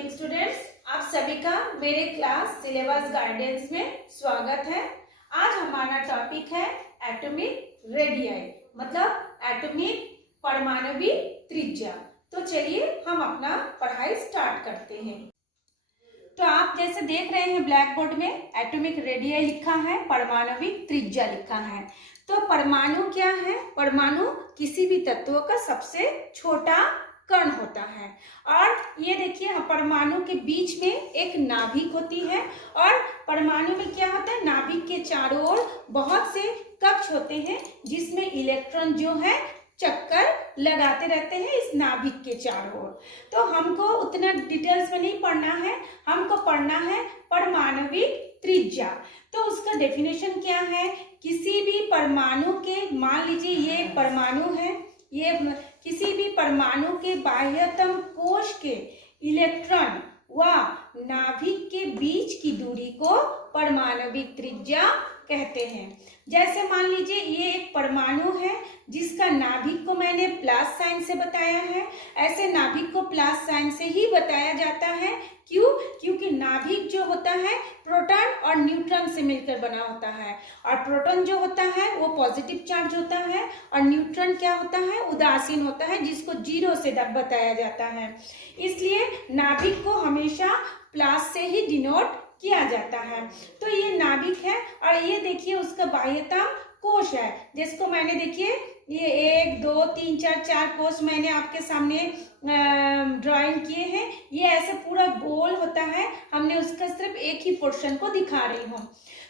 Evening students, आप सभी का मेरे क्लास सिलेबस गाइडेंस में स्वागत है। आज हमारा टॉपिक है एटॉमिक रेडियाई, मतलब एटॉमिक परमाणविक त्रिज्या। तो चलिए हम अपना पढ़ाई स्टार्ट करते हैं। तो आप जैसे देख रहे हैं ब्लैक बोर्ड में एटॉमिक रेडियाई लिखा है, परमाणविक त्रिज्या लिखा है। तो परमाणु क्या है? परमाणु किसी भी तत्व का सबसे छोटा कण होता है। और ये देखिए परमाणु के बीच में एक नाभिक होती है और परमाणु में क्या होता है, नाभिक के चारों ओर बहुत से कक्ष होते हैं जिसमें इलेक्ट्रॉन जो है चक्कर लगाते रहते हैं इस नाभिक के चारों ओर। तो हमको उतना डिटेल्स में नहीं पढ़ना है, हमको पढ़ना है परमाणविक त्रिज्या। तो उसका डेफिनेशन क्या है? किसी भी परमाणु के, मान लीजिए ये एक परमाणु है, ये किसी भी परमाणु के बाह्यतम कोश के इलेक्ट्रॉन व नाभिक के बीच की दूरी को परमाणविक त्रिज्या कहते हैं। जैसे मान लीजिए ये एक परमाणु है जिसका नाभिक को मैंने प्लस साइन से बताया है। ऐसे नाभिक को प्लस साइन से ही बताया जाता है। क्यों? क्योंकि नाभिक जो होता है प्रोटॉन और न्यूट्रॉन से मिलकर बना होता है और प्रोटॉन जो होता है वो पॉजिटिव चार्ज होता है और न्यूट्रॉन क्या होता है, उदासीन होता है, जिसको जीरो से बताया जाता है। इसलिए नाभिक को हमेशा प्लस से ही डिनोट किया जाता है। तो ये नाभिक है और ये देखिए उसका बाह्यतम कोश है, जिसको मैंने देखिए ये 1 2 3 4 4 कोश मैंने आपके सामने ड्राइंग किए हैं। ये ऐसे पूरा गोल होता है, हमने उसका सिर्फ एक ही पोर्शन को दिखा रही हूँ।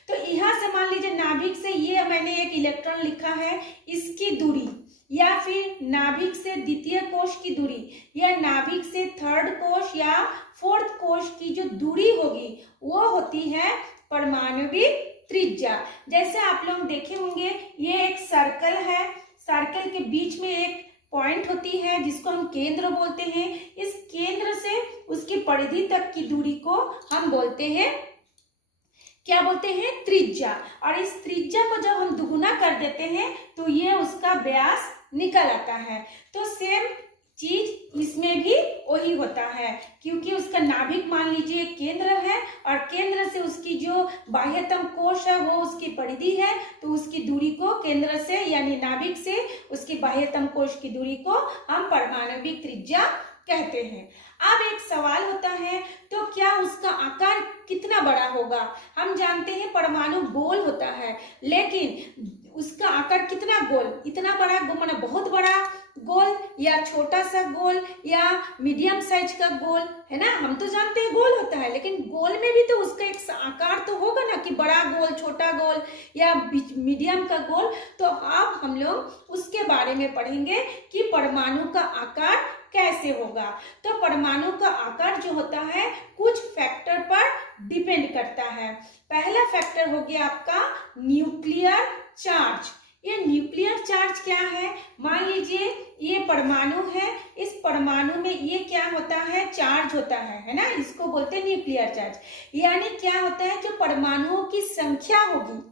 तो यहाँ से मान लीजिए नाभिक से ये मैंने एक इलेक्ट्रॉन लिखा है, इसकी दूरी या फिर नाभिक से द्वितीय कोश की दूरी या नाभिक से थर्ड कोश या फोर्थ कोश की जो दूरी होगी वो होती है परमाणविक त्रिज्या। जैसे आप लोग देखे होंगे ये एक सर्कल है, सर्कल के बीच में एक पॉइंट होती है जिसको हम केंद्र बोलते हैं। इस केंद्र से उसकी परिधि तक की दूरी को हम बोलते हैं, क्या बोलते हैं? त्रिज्या। और इस त्रिज्या को जब हम दुगुना कर देते हैं तो ये उसका व्यास निकल आता है। तो सेम चीज इसमें भी वही होता है, क्योंकि उसका नाभिक मान लीजिए केंद्र है और केंद्र से उसकी जो बाह्यतम कोश है वो उसकी परिधि है, तो उसकी दूरी को केंद्र से यानी नाभिक से उसकी बाह्यतम कोश की दूरी को हम परमाणविक त्रिज्या कहते हैं। अब एक सवाल होता है, तो क्या उसका आकार कितना बड़ा होगा? हम जानते हैं परमाणु गोल होता है, लेकिन उसका आकार कितना गोल, इतना बड़ा गोल माना बहुत बड़ा गोल या छोटा सा गोल या मीडियम साइज का गोल, है ना? हम तो जानते हैं गोल होता है, लेकिन गोल में भी तो उसका एक आकार तो होगा ना, कि बड़ा गोल, छोटा गोल या मीडियम का गोल। तो अब हम लोग उसके बारे में पढ़ेंगे कि परमाणु का आकार कैसे होगा। तो परमाणु का आकार जो होता है कुछ फैक्टर पर डिपेंड करता है। पहला फैक्टर हो गया आपका न्यूक्लियर चार्ज। ये न्यूक्लियर चार्ज क्या है? मान लीजिए ये परमाणु है, इस परमाणु में ये क्या होता है, चार्ज होता है ना? इसको बोलते हैं न्यूक्लियर चार्ज। यानी क्या होता है, जो परमाणुओं की संख्या होगी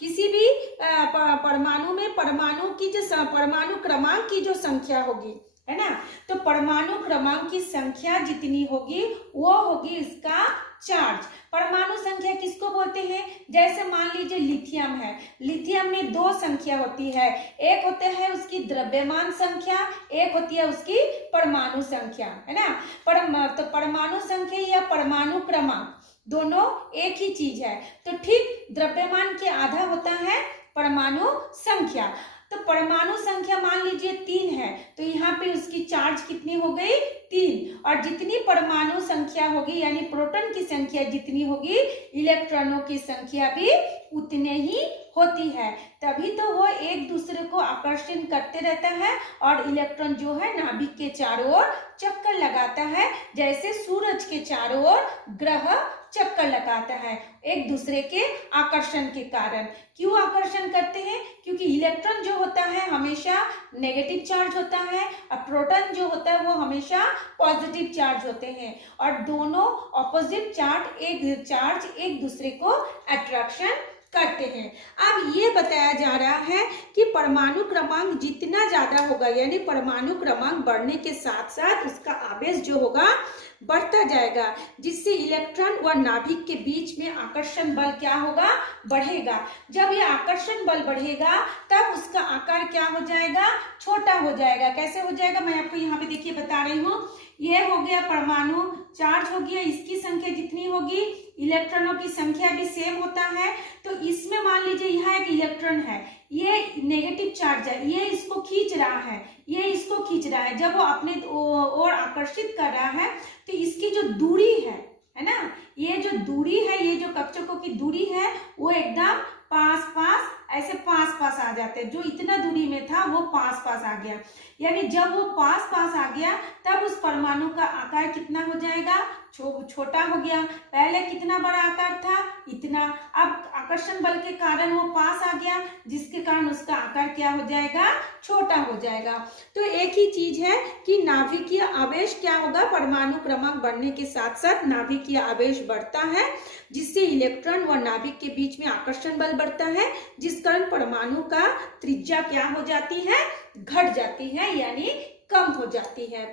किसी भी परमाणु में परमाणु की जो परमाणु क्रमांक की जो संख्या होगी, है ना, तो परमाणु क्रमांक की संख्या जितनी होगी वो होगी इसका चार्ज। परमाणु संख्या किसको बोलते हैं? जैसे मान लीजिए लिथियम है, लिथियम में 2 संख्या होती है, एक होता है उसकी द्रव्यमान संख्या, एक होती है उसकी परमाणु संख्या, है ना। तो परमाणु संख्या या परमाणु क्रमांक दोनों एक ही चीज है। तो ठीक द्रव्यमान के आधा होता है परमाणु संख्या। तो परमाणु संख्या मान लीजिए 3 है, तो यहाँ पे उसकी चार्ज कितनी हो गई? 3। और जितनी परमाणु संख्या होगी यानी प्रोटॉन की संख्या जितनी होगी, इलेक्ट्रॉनों की संख्या भी उतने ही होती है। तभी तो वो एक दूसरे को आकर्षण करते रहता है और इलेक्ट्रॉन जो है नाभिक के चारों ओर चक्कर लगाता है, जैसे सूरज के चारों ओर ग्रह चक्कर लगाता है एक दूसरे के आकर्षण के कारण। क्यों आकर्षण करते हैं? क्योंकि इलेक्ट्रॉन जो होता है हमेशा नेगेटिव चार्ज होता है और प्रोटॉन जो होता है वो हमेशा पॉजिटिव चार्ज होते हैं, और दोनों ऑपोजिट चार्ज एक दूसरे को अट्रैक्शन करते हैं। अब ये बताया जा रहा है कि परमाणु क्रमांक जितना ज्यादा होगा, यानी परमाणु क्रमांक बढ़ने के साथ साथ उसका आवेश जो होगा बढ़ता जाएगा, जिससे इलेक्ट्रॉन व नाभिक के बीच में आकर्षण बल क्या होगा, बढ़ेगा। जब ये आकर्षण बल बढ़ेगा तब उसका आकार क्या हो जाएगा, छोटा हो जाएगा। कैसे हो जाएगा, मैं आपको यहाँ पे देखिए बता रही हूँ। ये हो गया परमाणु चार्ज हो गया, इसकी संख्या जितनी होगी इलेक्ट्रॉनों की संख्या भी सेम होता है। तो इसमें मान लीजिए यहाँ एक इलेक्ट्रॉन है, ये नेगेटिव चार्ज है, ये इसको खींच रहा है, ये इसको खींच रहा है। जब वो अपने ओर आकर्षित कर रहा है तो इसकी जो दूरी है ना, ये जो दूरी है, ये जो कक्षकों की दूरी है वो एकदम पास पास ऐसे पास पास आ जाते हैं। जो इतना दूरी में था वो पास पास आ गया, यानी जब वो पास पास आ गया तब उस परमाणु का आकार कितना हो जाएगा, छोटा हो गया। पहले कितना बड़ा आकार था, इतना। अब आकर्षण बल के कारण वो पास आ गया, जिसके कारण उसका आकार क्या हो जाएगा, छोटा हो जाएगा। तो एक ही चीज है कि नाभिकीय आवेश क्या होगा, परमाणु क्रमांक बढ़ने के साथ साथ नाभिकीय आवेश बढ़ता है, जिससे इलेक्ट्रॉन व नाभिक के बीच में आकर्षण बल बढ़ता है, जिस कारण परमाणु का त्रिज्या क्या हो जाती है, घट जाती है, यानी कम हो जाती है।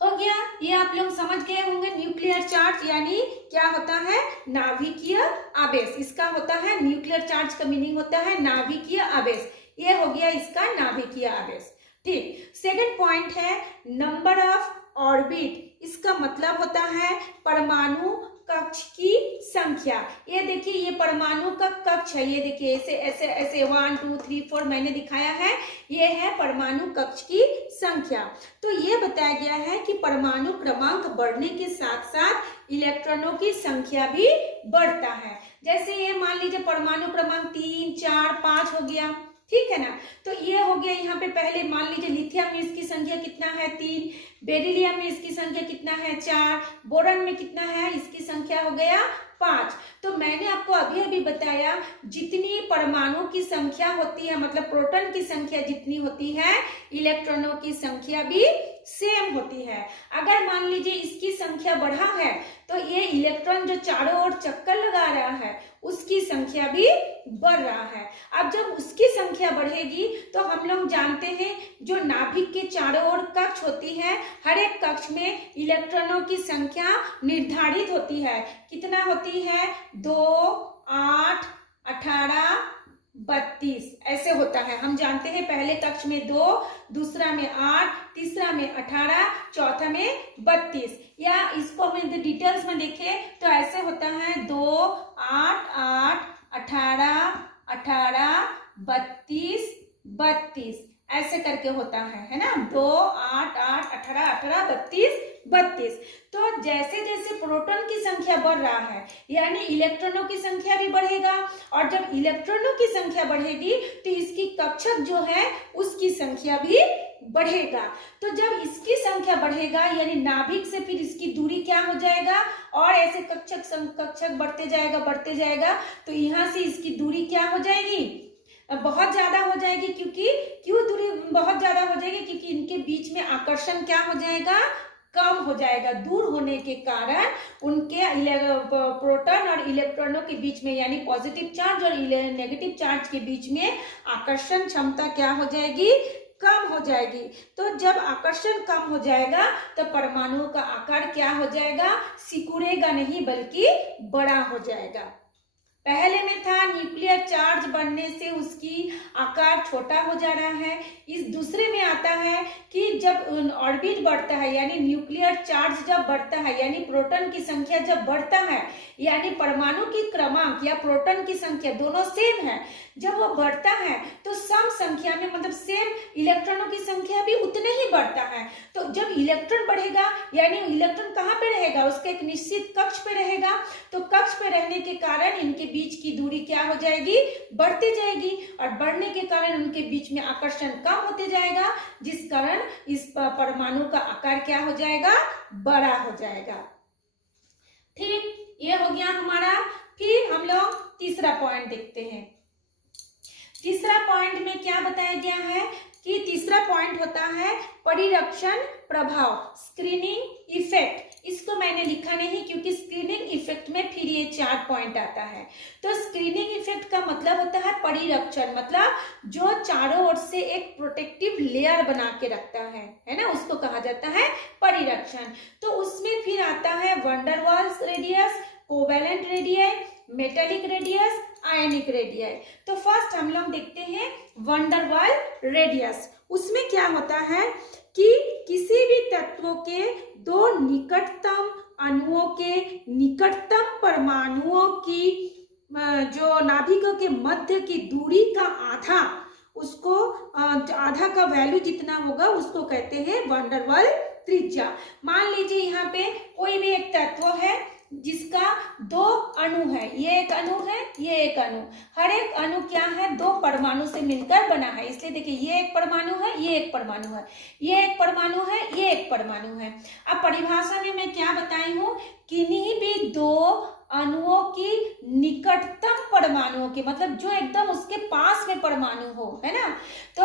हो गया, ये आप लोग समझ गए होंगे। न्यूक्लियर चार्ज यानी क्या होता है, नाभिकीय आवेश। इसका होता है न्यूक्लियर चार्ज का मीनिंग होता है नाभिकीय आवेश। ये हो गया इसका नाभिकीय आवेश। ठीक, सेकंड पॉइंट है नंबर ऑफ ऑर्बिट। इसका मतलब होता है परमाणु कक्ष की संख्या। ये देखिए, ये परमाणु का कक्ष है, ये देखिए ऐसे ऐसे ऐसे 1 2 3 4 मैंने दिखाया है, ये है परमाणु कक्ष की संख्या। तो ये बताया गया है कि परमाणु क्रमांक बढ़ने के साथ साथ इलेक्ट्रॉनों की संख्या भी बढ़ता है। जैसे ये मान लीजिए परमाणु क्रमांक 3 4 5 हो गया, ठीक है ना। तो ये हो गया, यहाँ पे पहले मान लीजिए लिथियम में इसकी संख्या कितना है, 3, बेरिलियम में इसकी संख्या कितना है, 4, बोरॉन में कितना है, इसकी संख्या हो गया 5। तो मैंने आपको अभी अभी बताया जितनी परमाणु की संख्या होती है, मतलब प्रोटॉन की संख्या जितनी होती है, इलेक्ट्रॉनों की संख्या भी सेम होती है। अगर मान लीजिए इसकी संख्या बढ़ा है तो ये इलेक्ट्रॉन जो चारों ओर चक्कर लगा रहा है उसकी संख्या भी बढ़ रहा है। अब जब उसकी संख्या बढ़ेगी तो हम लोग जानते हैं जो नाभिक के चारों ओर कक्ष होती है, हर एक कक्ष में इलेक्ट्रॉनों की संख्या निर्धारित होती है। कितना होती है, 2 8 18 32 ऐसे होता है। हम जानते हैं पहले कक्ष में 2, दूसरा में 8, तीसरा में 18, चौथा में 32। या इसको हम डिटेल्स में देखें तो ऐसे होता है 2 8 8 18 18 32 32 ऐसे करके होता है ना। 2 8 8 18 18 32 32। तो जैसे जैसे प्रोटॉन की संख्या बढ़ रहा है यानी इलेक्ट्रॉनों की संख्या भी बढ़ेगा, और जब इलेक्ट्रॉनों की संख्या बढ़ेगी तो इसकी कक्षक जो है उसकी संख्या भी बढ़ेगा। तो जब इसकी संख्या बढ़ेगा यानी नाभिक से फिर इसकी दूरी क्या हो जाएगा, और ऐसे कक्षक बढ़ते जाएगा तो यहाँ से इसकी दूरी क्या हो जाएगी, बहुत ज्यादा हो जाएगी। क्यों दूरी बहुत ज्यादा हो जाएगी, क्योंकि इनके बीच में आकर्षण क्या हो जाएगा, कम हो जाएगा। दूर होने के कारण उनके प्रोटॉन और इलेक्ट्रॉनों के बीच में यानी पॉजिटिव चार्ज और नेगेटिव चार्ज के बीच में आकर्षण क्षमता क्या हो जाएगी, कम हो जाएगी। तो जब आकर्षण कम हो जाएगा तो परमाणु का आकार क्या हो जाएगा, सिकुड़ेगा नहीं बल्कि बड़ा हो जाएगा। पहले में था न्यूक्लियर चार्ज बढ़ने से उसकी आकार छोटा हो जा रहा है। इस दूसरे में आता है कि जब ऑर्बिट बढ़ता है यानी न्यूक्लियर चार्ज जब बढ़ता है यानी प्रोटॉन की संख्या जब बढ़ता है यानी परमाणु की क्रमांक या प्रोटॉन की संख्या दोनों सेम है, जब वो बढ़ता है तो सम संख्या में मतलब सेम इलेक्ट्रॉनों की संख्या भी उतने ही बढ़ता है। तो जब इलेक्ट्रॉन बढ़ेगा यानी इलेक्ट्रॉन कहाँ पे रहेगा, उसके एक निश्चित कक्ष पे रहेगा। तो कक्ष पे रहने के कारण इनके बीच की दूरी क्या हो जाएगी, बढ़ती जाएगी, और बढ़ने के कारण उनके बीच में आकर्षण कम होते जाएगा, जिस कारण इस परमाणु का आकार क्या हो जाएगा, बड़ा हो जाएगा। ठीक, ये हो गया हमारा। फिर हम लोग तीसरा पॉइंट देखते हैं। तीसरा पॉइंट में क्या बताया गया है कि तीसरा पॉइंट होता है परिरक्षण प्रभाव, स्क्रीनिंग इफेक्ट। इसको मैंने लिखा नहीं क्योंकि स्क्रीनिंग इफेक्ट में फिर ये 4 पॉइंट आता है। तो स्क्रीनिंग इफेक्ट का मतलब होता है परिरक्षण, मतलब जो चारों ओर से एक प्रोटेक्टिव लेयर बना के रखता है ना, उसको कहा जाता है परिरक्षण। तो उसमें फिर आता है van der Waals radius, covalent radii, metallic radius, ionic radii. तो फर्स्ट हम लोग देखते हैं वंडर वाल रेडियस। उसमें क्या होता है कि किसी भी तत्वों के दो निकटतम अणुओं के निकटतम परमाणुओं की जो नाभिकों के मध्य की दूरी का आधा, उसको आधा का वैल्यू जितना होगा उसको कहते हैं वंडर वाल त्रिज्या। मान लीजिए यहाँ पे कोई भी एक तत्व है जिसका 2 अणु है, ये एक अणु है, ये एक अणु। हर एक अणु क्या है, 2 परमाणु से मिलकर बना है। इसलिए देखिए ये एक परमाणु है, ये एक परमाणु है, ये एक परमाणु है, ये एक परमाणु है। अब परिभाषा में मैं क्या बताई हूँ, किन्हीं भी 2 अणुओं की निकटतम परमाणुओं के, मतलब जो एकदम उसके पास में परमाणु हो, है ना। तो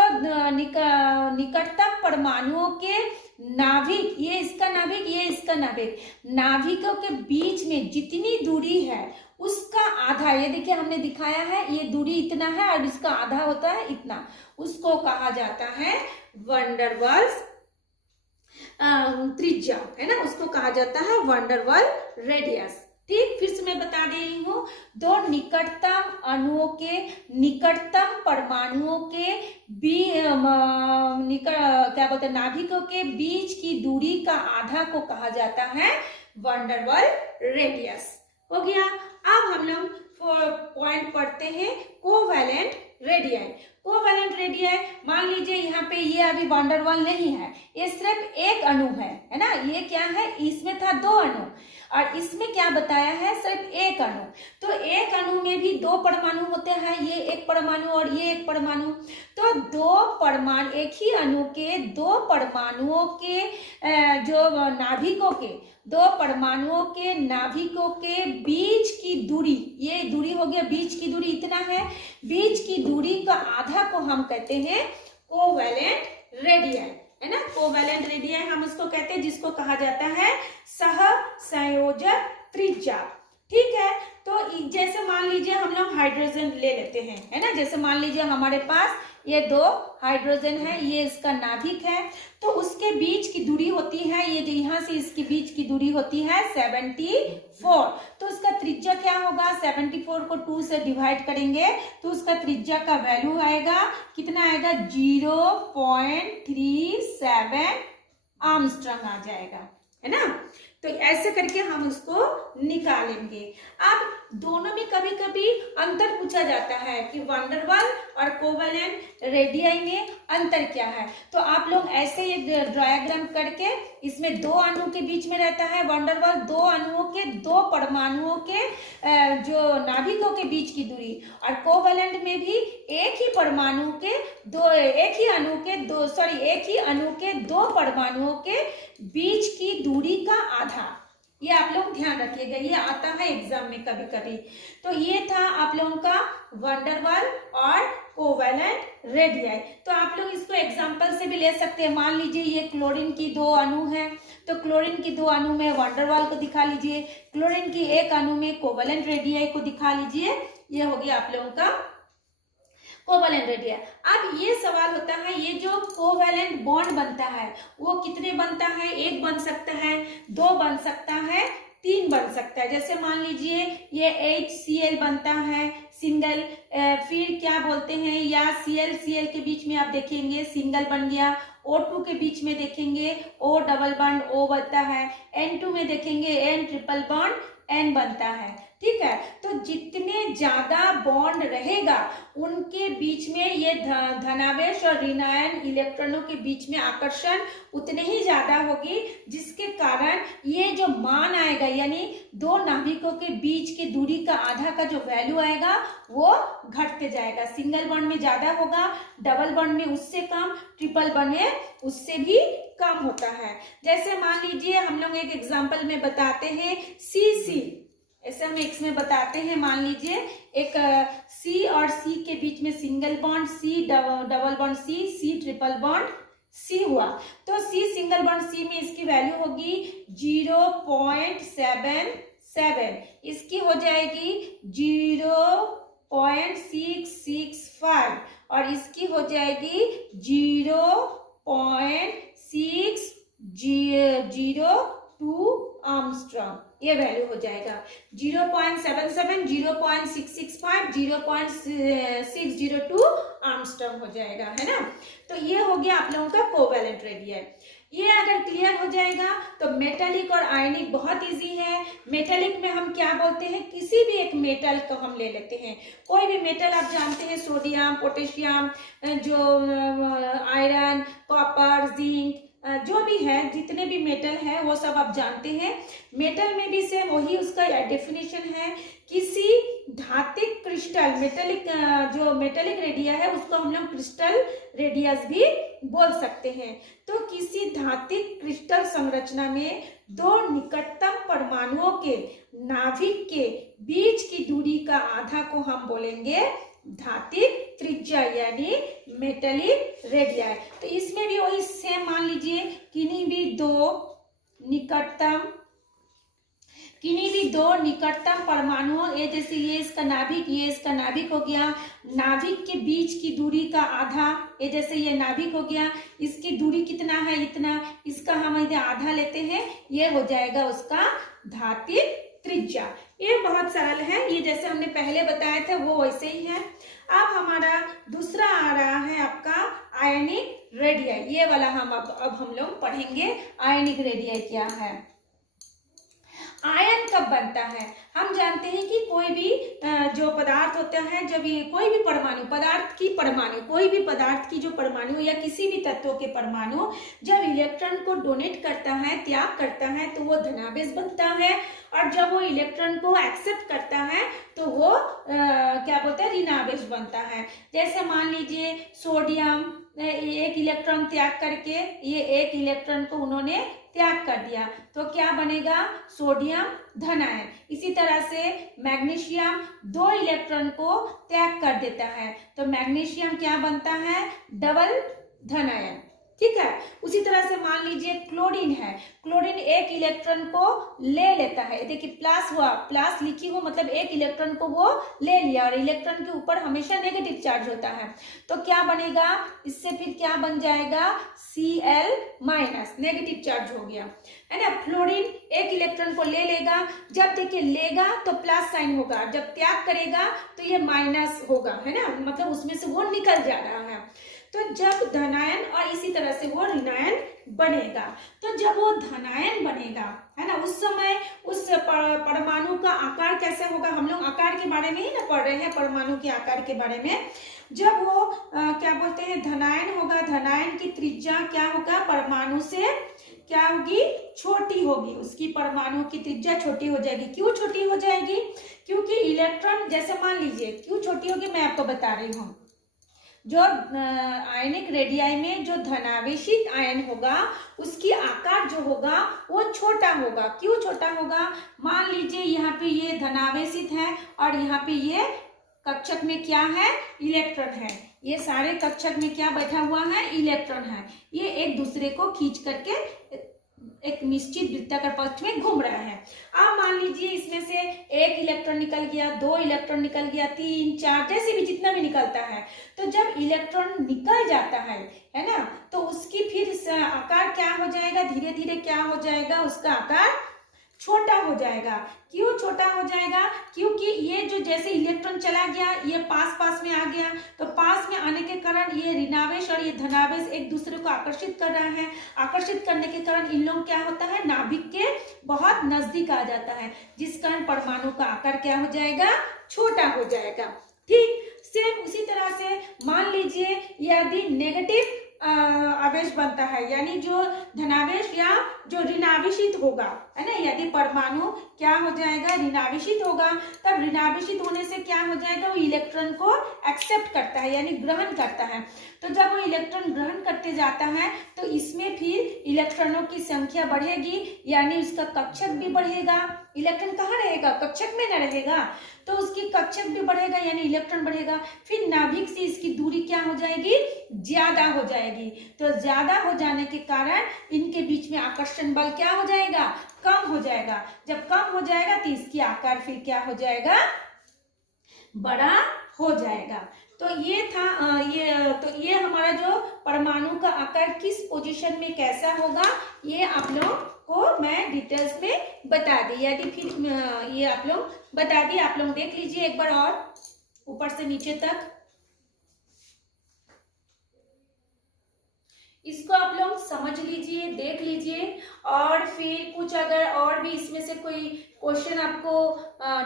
निकटतम परमाणुओं के नाभिक, ये इसका नाभिक, ये इसका नाभिक, नाभिकों के बीच में जितनी दूरी है उसका आधा, ये देखिए हमने दिखाया है, ये दूरी इतना है और इसका आधा होता है इतना, उसको कहा जाता है वंडर वाल्स त्रिज्या, है ना, उसको कहा जाता है वंडर वाल रेडियस। ठीक, फिर से मैं बता दे रही हूँ, 2 निकटतम अणुओं के निकटतम परमाणुओं के क्या बोलते हैं, नाभिकों के बीच की दूरी का आधा को कहा जाता है वंडर वाल रेडियस। हो गया। अब हम लोग पॉइंट पढ़ते हैं कोवैलेंट रेडियाई। कोवैलेंट रेडियाई, मान लीजिए यहाँ पे ये अभी वंडर वाल नहीं है, ये सिर्फ एक अणु है ना। ये क्या है, इसमें था 2 अणु और इसमें क्या बताया है, सिर्फ एक अणु। तो एक अणु में भी 2 परमाणु होते हैं, ये एक परमाणु और ये एक परमाणु। तो 2 परमाणु, एक ही अणु के 2 परमाणुओं के जो नाभिकों के 2 परमाणुओं के नाभिकों के बीच की दूरी, ये दूरी हो गया, बीच की दूरी इतना है, बीच की दूरी का आधा को हम कहते हैं कोवैलेंट रेडियाई, है ना। कोवैलेंट रेडियाई हम उसको कहते हैं जिसको कहा जाता है सह संयोजक त्रिज्या। ठीक है, तो जैसे मान लीजिए हम लोग हाइड्रोजन ले लेते हैं, है ना। जैसे मान लीजिए हमारे पास ये 2 हाइड्रोजन है, ये इसका नाभिक है, तो उसके बीच की दूरी होती है, ये यहाँ से इसके बीच की दूरी होती है 74। तो उसका त्रिज्या क्या होगा, 74 को 2 से डिवाइड करेंगे तो उसका त्रिज्या का वैल्यू आएगा, कितना आएगा, 0.37 आर्मस्ट्रांग आ जाएगा, है ना। तो ऐसे करके हम उसको निकालेंगे। अब दोनों में कभी कभी अंतर पूछा जाता है कि वंडर वाल और कोवैलेंट रेडियाई में अंतर क्या है। तो आप लोग ऐसे ही डायग्राम करके, इसमें 2 अणु के बीच में रहता है वंडर वाल, 2 अणुओं के 2 परमाणुओं के जो नाभिकों के बीच की दूरी, और कोवैलेंट में भी एक ही परमाणु के एक ही अणु के 2 परमाणुओं के बीच की दूरी का आधा। ये आप लोग ध्यान रखिएगा, ये आता है एग्जाम में कभी कभी। तो ये था आप लोगों का वंडर वाल और कोवैलेंट रेडियाई। तो आप लोग इसको एग्जांपल से भी ले सकते हैं। मान लीजिए ये क्लोरीन की 2 अणु है, तो क्लोरीन की 2 अणु में वंडर वाल को दिखा लीजिए, क्लोरीन की 1 अणु में कोवैलेंट रेडियाई को दिखा लीजिए। ये हो गया आप लोगों का कोवैलेंट रेडियाई। अब ये सवाल होता है, ये जो कोवैलेंट बॉन्ड बनता है वो कितने बनता है, 1 बन सकता है, 2 बन सकता है, 3 बन सकता है। जैसे मान लीजिए ये HCl बनता है सिंगल, फिर क्या बोलते हैं, या Cl के बीच में आप देखेंगे सिंगल बन गया, O2 के बीच में देखेंगे O डबल बॉन्ड O बनता है, N2 में देखेंगे N ट्रिपल बॉन्ड N बनता है। ठीक है, तो जितने ज्यादा बॉन्ड रहेगा उनके बीच में ये धनावेश और ऋणायन इलेक्ट्रॉनों के बीच में आकर्षण उतने ही ज्यादा होगी, जिसके कारण ये जो मान आएगा, यानी 2 नाभिकों के बीच की दूरी का आधा का जो वैल्यू आएगा वो घटते जाएगा। सिंगल बॉन्ड में ज्यादा होगा, डबल बॉन्ड में उससे कम, ट्रिपल बॉन्ड में उससे भी कम होता है। जैसे मान लीजिए हम लोग एक एग्जांपल में बताते हैं CC, ऐसे हम एक्स में बताते हैं। मान लीजिए एक सी और सी के बीच में single bond, C double bond C, C triple bond C हुआ। तो सी सिंगल बॉन्ड सी में इसकी वैल्यू होगी 0.77, इसकी हो जाएगी 0.665 और इसकी हो जाएगी 0.602 आर्मस्ट्रॉन्ग। ये वैल्यू हो जाएगा 0.77, 0.665, 0.602 आर्मस्ट्रॉन्ग हो जाएगा, है ना। तो ये हो गया आप लोगों का कोवैलेंट रेडियाई। ये अगर क्लियर हो जाएगा तो मेटालिक और आयनिक बहुत इजी है। मेटालिक में हम क्या बोलते हैं, किसी भी एक मेटल को हम ले लेते हैं। कोई भी मेटल आप जानते हैं, सोडियम, पोटेशियम, जो आयरन, कॉपर, जिंक, जो भी है, जितने भी मेटल है वो सब आप जानते हैं। मेटल में भी सेम वही उसका डेफिनेशन है। किसी धात्विक क्रिस्टल, मेटेलिक, जो मेटेलिक रेडिया है उसको हम लोग क्रिस्टल रेडियस भी बोल सकते हैं। तो किसी धात्विक क्रिस्टल संरचना में दो निकटतम परमाणुओं के नाभिक के बीच की दूरी का आधा को हम बोलेंगे धात्विक त्रिज्या यानी मेटेलिक रेडियाई। तो इसमें भी वही सेम, मान लीजिए किन्हीं भी दो निकटतम परमाणुओं, ये जैसे ये इसका नाभिक, ये इसका नाभिक हो गया, नाभिक के बीच की दूरी का आधा, ये जैसे ये नाभिक हो गया, इसकी दूरी कितना है, इतना, इसका हम इधर आधा लेते हैं, ये हो जाएगा उसका धात्विक त्रिज्या। ये बहुत सरल है, ये जैसे हमने पहले बताया था वो वैसे ही है। अब हमारा दूसरा आ रहा है आपका आयनिक रेडियाई। ये वाला अब हम लोग पढ़ेंगे आयनिक रेडियाई क्या है। आयन कब बनता है? हम जानते हैं कि कोई भी जो पदार्थ होता है, जब ये कोई भी परमाणु, कोई भी पदार्थ की जो परमाणु या किसी भी तत्व के परमाणु जब इलेक्ट्रॉन को डोनेट करता है, त्याग करता है, तो वो धनावेश बनता है। और जब वो इलेक्ट्रॉन को एक्सेप्ट करता है तो वो क्या बोलते हैं, ऋणावेश बनता है। जैसे मान लीजिए सोडियम एक इलेक्ट्रॉन त्याग करके, ये एक इलेक्ट्रॉन को उन्होंने त्याग कर दिया, तो क्या बनेगा, सोडियम धनायन। इसी तरह से मैग्नीशियम 2 इलेक्ट्रॉन को त्याग कर देता है, तो मैग्नीशियम क्या बनता है, डबल धनायन। ठीक है। उसी तरह से मान लीजिए क्लोरीन है, क्लोरीन एक इलेक्ट्रॉन को ले लेता है, देखिए प्लस हुआ, प्लस लिखी हो मतलब एक इलेक्ट्रॉन को वो ले लिया, और इलेक्ट्रॉन के ऊपर हमेशा नेगेटिव चार्ज होता है, तो क्या बनेगा, इससे फिर क्या बन जाएगा, Cl-, नेगेटिव चार्ज हो गया, है ना। फ्लोरीन एक इलेक्ट्रॉन को ले लेगा, जब देखिए लेगा तो प्लस साइन होगा, जब त्याग करेगा तो ये माइनस होगा, है ना, मतलब उसमें से वो निकल जा रहा है। तो जब धनायन और इसी तरह से वो ऋणायन बनेगा, तो जब वो धनायन बनेगा, है ना, उस समय उस परमाणु का आकार कैसे होगा, हम लोग आकार के बारे में ही ना पढ़ रहे हैं, परमाणु के आकार के बारे में। जब वो क्या बोलते हैं, धनायन होगा, धनायन की त्रिज्या क्या होगा, परमाणु से क्या होगी, छोटी होगी, उसकी परमाणु की त्रिज्या छोटी हो जाएगी। क्यों छोटी हो जाएगी, क्योंकि इलेक्ट्रॉन, जैसे मान लीजिए क्यों छोटी होगी मैं आपको बता रही हूँ। जो आयनिक रेडियाई में जो धनावेशित आयन होगा उसकी आकार जो होगा वो छोटा होगा। क्यों छोटा होगा, मान लीजिए यहाँ पे ये धनावेशित है और यहाँ पे ये कक्षक में क्या है, इलेक्ट्रॉन है, ये सारे कक्षक में क्या बैठा हुआ है, इलेक्ट्रॉन है, ये एक दूसरे को खींच करके एक निश्चित वृत्ताकार पथ में घूम रहा है। अब मान लीजिए इसमें से एक इलेक्ट्रॉन निकल गया, 2 इलेक्ट्रॉन निकल गया, 3, 4, जैसे भी जितना भी निकलता है, तो जब इलेक्ट्रॉन निकल जाता है ना, तो उसकी फिर आकार क्या हो जाएगा, धीरे धीरे क्या हो जाएगा, उसका आकार छोटा हो जाएगा। क्यों छोटा हो जाएगा, क्योंकि ये जो जैसे इलेक्ट्रॉन चला गया, ये पास में आ गया, तो पास में आने के कारण ये ऋणावेश और ये धनावेश एक दूसरे को आकर्षित कर रहा है। आकर्षित करने के कारण इन लोग क्या होता है, नाभिक के बहुत नजदीक आ जाता है, जिस कारण परमाणु का आकार क्या हो जाएगा, छोटा हो जाएगा। ठीक सेम उसी तरह से मान लीजिए यदि नेगेटिव आवेश बनता है, यानी जो धनावेश या जो ऋणावेशित होगा, है ना, यदि परमाणु क्या हो जाएगा, ऋणावेशित होगा। तब ऋणावेशित होने से क्या हो जाएगा, वो इलेक्ट्रॉन को एक्सेप्ट करता है यानी ग्रहण करता है। तो जब वो इलेक्ट्रॉन ग्रहण करते जाता है तो इसमें फिर इलेक्ट्रॉनों की संख्या बढ़ेगी यानी उसका कक्षक भी बढ़ेगा। इलेक्ट्रॉन कहाँ रहेगा, कक्षक में न रहेगा, तो उसकी कक्षक भी बढ़ेगा यानी इलेक्ट्रॉन बढ़ेगा। फिर नाभिक से इसकी दूरी क्या हो जाएगी, ज्यादा हो जाएगी। तो ज्यादा हो जाने के कारण इनके बीच में आकर्षण बल क्या हो जाएगा, कम हो जाएगा। जब कम हो जाएगा तो इसकी आकार फिर क्या हो जाएगा, बड़ा हो जाएगा। तो ये था ये हमारा जो परमाणु का आकार किस पोजीशन में कैसा होगा, ये आप लोग को मैं डिटेल्स में बता दी। यदि फिर ये आप लोग बता दिए, आप लोग देख लीजिए एक बार और ऊपर से नीचे तक। इसको आप लोग समझ लीजिए, देख लीजिए, और फिर कुछ अगर और भी इसमें से कोई क्वेश्चन आपको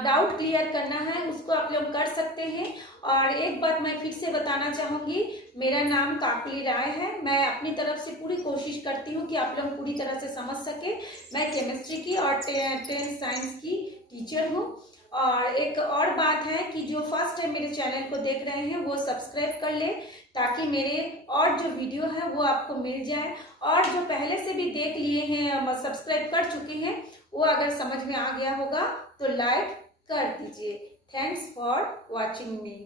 डाउट क्लियर करना है उसको आप लोग कर सकते हैं। और एक बात मैं फिर से बताना चाहूंगी, मेरा नाम काकली राय है। मैं अपनी तरफ से पूरी कोशिश करती हूँ कि आप लोग पूरी तरह से समझ सके। मैं केमिस्ट्री की और 10th साइंस की टीचर हूँ। और एक और बात है कि जो फर्स्ट टाइम मेरे चैनल को देख रहे हैं वो सब्सक्राइब कर ले, ताकि मेरे और जो वीडियो है वो आपको मिल जाए। और जो पहले से भी देख लिए हैं, सब्सक्राइब कर चुके हैं, वो अगर समझ में आ गया होगा तो लाइक कर दीजिए। Thanks for watching me.